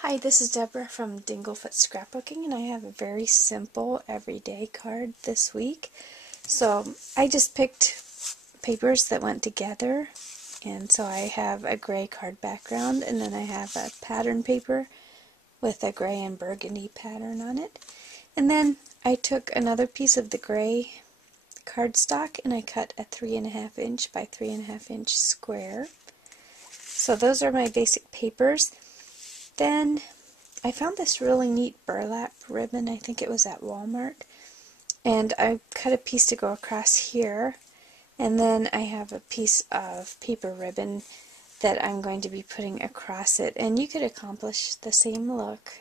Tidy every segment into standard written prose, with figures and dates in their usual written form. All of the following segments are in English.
Hi, this is Deborah from Dinglefoot Scrapbooking, and I have a very simple everyday card this week. So I just picked papers that went together, and so I have a gray card background, and then I have a pattern paper with a gray and burgundy pattern on it. And then I took another piece of the gray cardstock and I cut a 3.5 inch by 3.5 inch square. So those are my basic papers. Then I found this really neat burlap ribbon. I think it was at Walmart. And I cut a piece to go across here. And then I have a piece of paper ribbon that I'm going to be putting across it. And you could accomplish the same look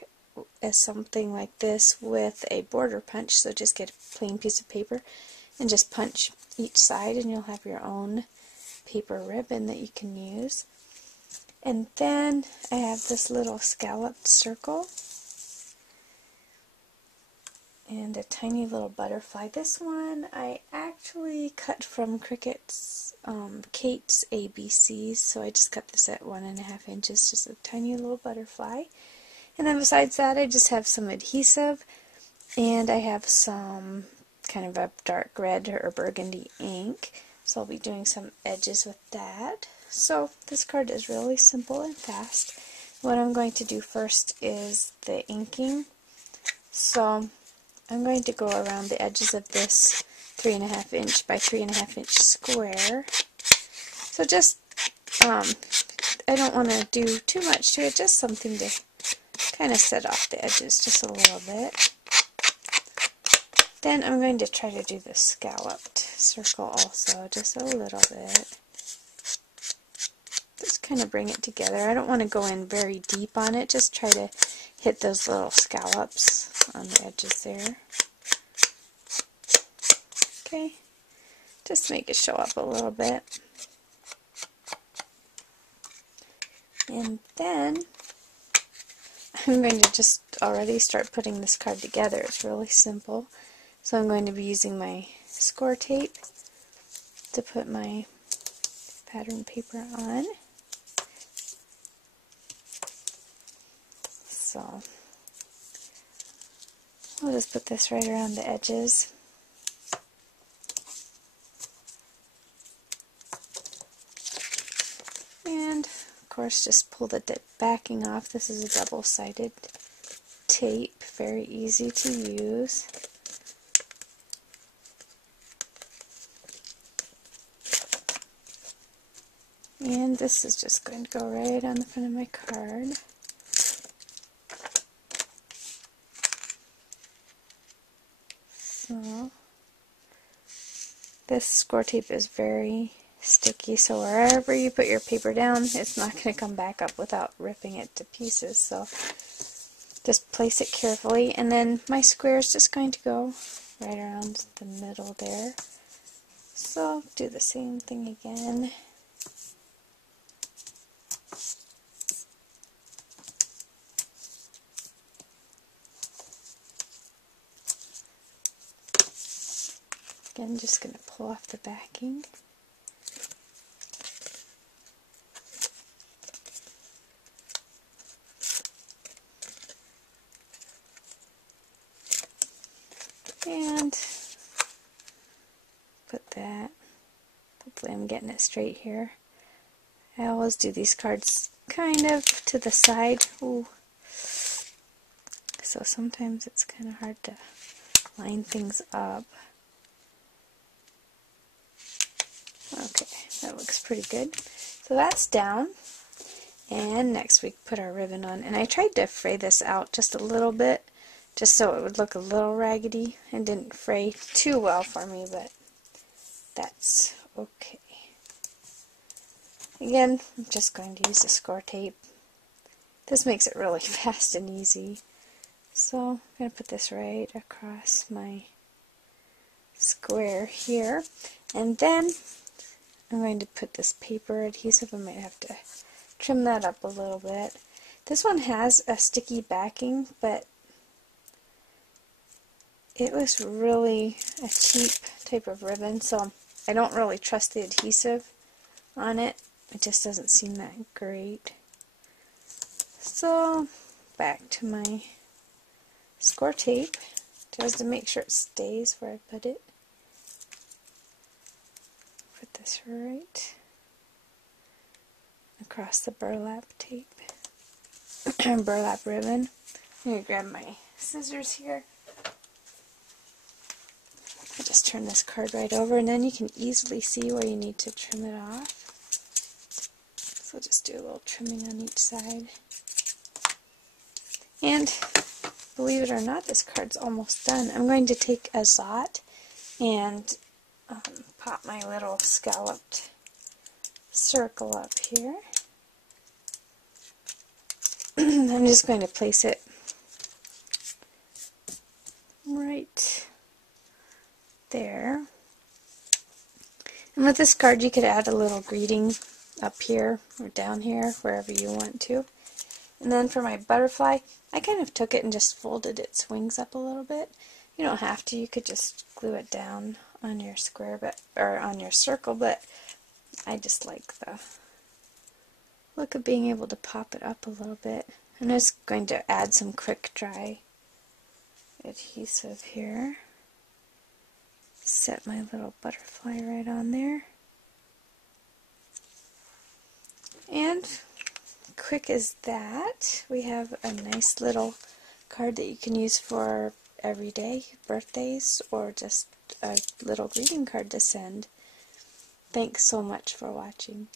as something like this with a border punch. So just get a plain piece of paper and just punch each side and you'll have your own paper ribbon that you can use. And then I have this little scalloped circle and a tiny little butterfly. This one I actually cut from Cricut's Kate's ABCs, so I just cut this at 1.5 inches, just a tiny little butterfly. And then besides that I just have some adhesive and I have some kind of a dark red or burgundy ink, so I'll be doing some edges with that. So this card is really simple and fast. What I'm going to do first is the inking. So I'm going to go around the edges of this 3.5 inch by 3.5 inch square. So just, I don't want to do too much to it, just something to kind of set off the edges just a little bit. Then I'm going to try to do the scalloped circle also, just a little bit. Just kind of bring it together. I don't want to go in very deep on it, just try to hit those little scallops on the edges there. Okay, just make it show up a little bit. And then I'm going to just already start putting this card together. It's really simple. So I'm going to be using my score tape to put my pattern paper on. So I'll just put this right around the edges. And of course just pull the backing off. This is a double-sided tape, very easy to use. And this is just going to go right on the front of my card. So this score tape is very sticky, so wherever you put your paper down, it's not going to come back up without ripping it to pieces. So just place it carefully, and then my square is just going to go right around the middle there. So do the same thing again. Again, just going to pull off the backing. And put that. Hopefully I'm getting it straight here. I always do these cards kind of to the side. Ooh. So sometimes it's kind of hard to line things up. Okay, that looks pretty good. So that's down. And next we put our ribbon on. And I tried to fray this out just a little bit, just so it would look a little raggedy, and didn't fray too well for me, but that's okay. Again, I'm just going to use the score tape. This makes it really fast and easy. So I'm going to put this right across my square here. And then I'm going to put this paper adhesive. I might have to trim that up a little bit. This one has a sticky backing, but it was really a cheap type of ribbon, so I don't really trust the adhesive on it. It just doesn't seem that great. So back to my score tape just to make sure it stays where I put it. Put this right across the burlap tape, burlap ribbon. I'm going to grab my scissors here. I just turn this card right over, and then you can easily see where you need to trim it off. So just do a little trimming on each side. And believe it or not, this card's almost done. I'm going to take a Zot and pop my little scalloped circle up here. I'm just going to place it right there. And with this card you could add a little greeting up here or down here, wherever you want to. And then for my butterfly, I kind of took it and just folded its wings up a little bit. You don't have to, you could just glue it down on your square, or on your circle, but I just like the look of being able to pop it up a little bit. I'm just going to add some quick dry adhesive here. Set my little butterfly right on there. And quick as that, we have a nice little card that you can use for everyday birthdays or just a little greeting card to send. Thanks so much for watching.